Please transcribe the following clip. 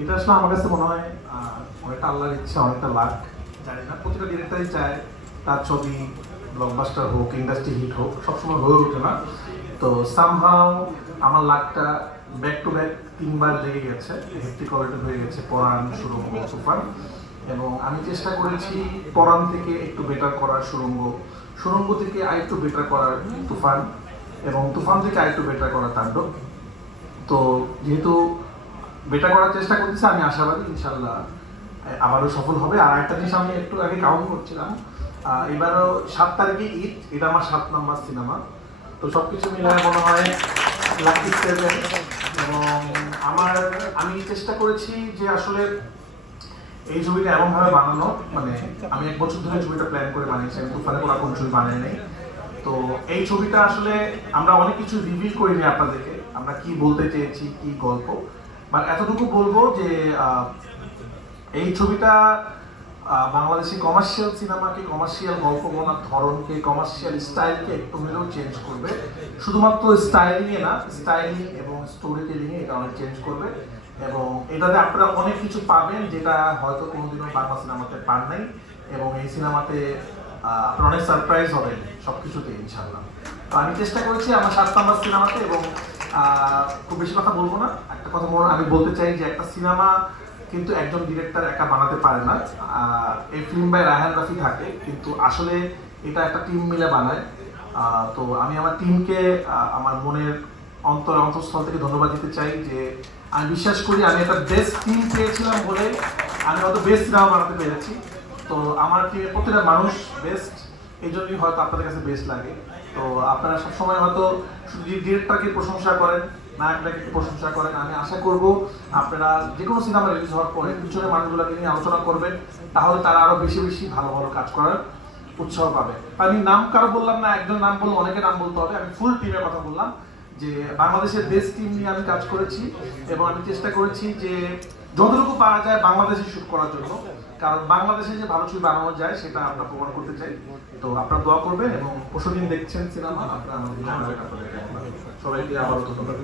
এটা আসলে আমার কাছে মনে হয় অনেকটা আল্লাহর ইচ্ছা, অনেকটা লাক। জানি না, প্রতিটা ডিরেক্টরই চায় তার ছবি ব্লকবাস্টার হোক, ইন্ডাস্ট্রি হিট হোক, সবসময় হয়ে ওঠে না। তো সামহাও আমার লাকটা ব্যাক টু ব্যাক 3বার লেগে গেছে, হেক্টিক অলরেডি হয়ে গেছে, পরাণ, সুরঙ্গ, তুফান। এবং আমি চেষ্টা করেছি পরাণ থেকে একটু বেটার করার সুরঙ্গ, সুরঙ্গ থেকে আরেকটু বেটার করার তুফান, এবং তুফান থেকে আরেকটু বেটার করার তাণ্ডব। তো যেহেতু বেটার করার চেষ্টা করতেছি, আমি আশাবাদী ইনশাল্লাহ আবারও সফল হবে। আর একটা জিনিস আমি একটু আগে কাউন্ট করছিলাম, এবারও 7 তারিখে ঈদ, এটা আমার 7 নম্বর সিনেমা। তো সবকিছু মিলায় মনে হয় লাকি 7। এবং আমি চেষ্টা করেছি যে আসলে এই ছবিটা এমনভাবে বানানো, মানে আমি 1 বছর ধরে ছবিটা প্ল্যান করে বানিয়েছি, আমি তুফানে কোনো ছবি বানাই নাই। তো এই ছবিটা আসলে আমরা অনেক কিছু রিভিল করিনি আপনাদেরকে, আমরা কি বলতে চেয়েছি, কি গল্প, বাট এতটুকু বলবো যে এই ছবিটা বাংলাদেশি কমার্শিয়াল সিনেমাকে, কমার্শিয়াল গল্প বলার ধরনকে, কমার্শিয়াল স্টাইলকে একটু হলেও চেঞ্জ করবে। শুধুমাত্র স্টাইলিংয়ে না, স্টাইলিং এবং স্টোরি টেলিংয়ে এটা অনেক চেঞ্জ করবে। এবং এটাতে আপনারা অনেক কিছু পাবেন যেটা হয়তো কোনোদিনও বাংলা সিনেমাতে পান নাই। এবং এই সিনেমাতে আপনারা অনেক সারপ্রাইজ হবেন সবকিছুতে ইনশাআল্লাহ। তো আমি চেষ্টা করেছি আমার 7 নম্বর সিনেমাতে, এবং খুব বেশি কথা বলবো না, একটা কথা আমি বলতে চাই যে একটা সিনেমা কিন্তু একজন ডিরেক্টর একা বানাতে পারে না। এই ফিল্ম বাই রায়হান রাফি থাকে, কিন্তু আসলে এটা একটা টিম মিলে বানায়। তো আমি আমার টিমকে আমার মনের অন্তঃস্থল থেকে ধন্যবাদ দিতে চাই যে আমি বিশ্বাস করি আমি একটা বেস্ট টিম পেয়েছিলাম বলে আমি হয়তো বেস্ট সিনেমা বানাতে পেরেছি। তো আমার টিমের প্রতিটা মানুষ বেস্ট, এই জন্যই হয়তো আপনাদের কাছে বেস্ট লাগে। তো আপনারা সবসময় হয়তো শুধু ডিরেক্টরকে প্রশংসা করেন, নায়কটাকে প্রশংসা করেন। আমি আশা করব আপনারা যে কোনো সিনেমা রিলিজ হওয়ার পরে পিছনে মানুষগুলোকে নিয়ে আলোচনা করবেন, তাহলে তারা আরো বেশি বেশি ভালো ভালো কাজ করার উৎসাহ পাবে। আমি নাম কারো বললাম না, একজন নাম বললে অনেকের নাম বলতে হবে, আমি ফুল টিমের কথা বললাম যে বাংলাদেশের বেস্ট টিম নিয়ে আমি কাজ করেছি। এবং আমি চেষ্টা করেছি যে যতটুকু পারা যায় বাংলাদেশে শুট করার জন্য, কারণ বাংলাদেশে যে ভালো ছবি বানানো যায় সেটা আমরা প্রমাণ করতে চাই। তো আপনারা দোয়া করবেন, এবং পরশুদিন দেখছেন সিনেমা, আপনারা আমাদের সবাইকে আবারও ধন্যবাদ।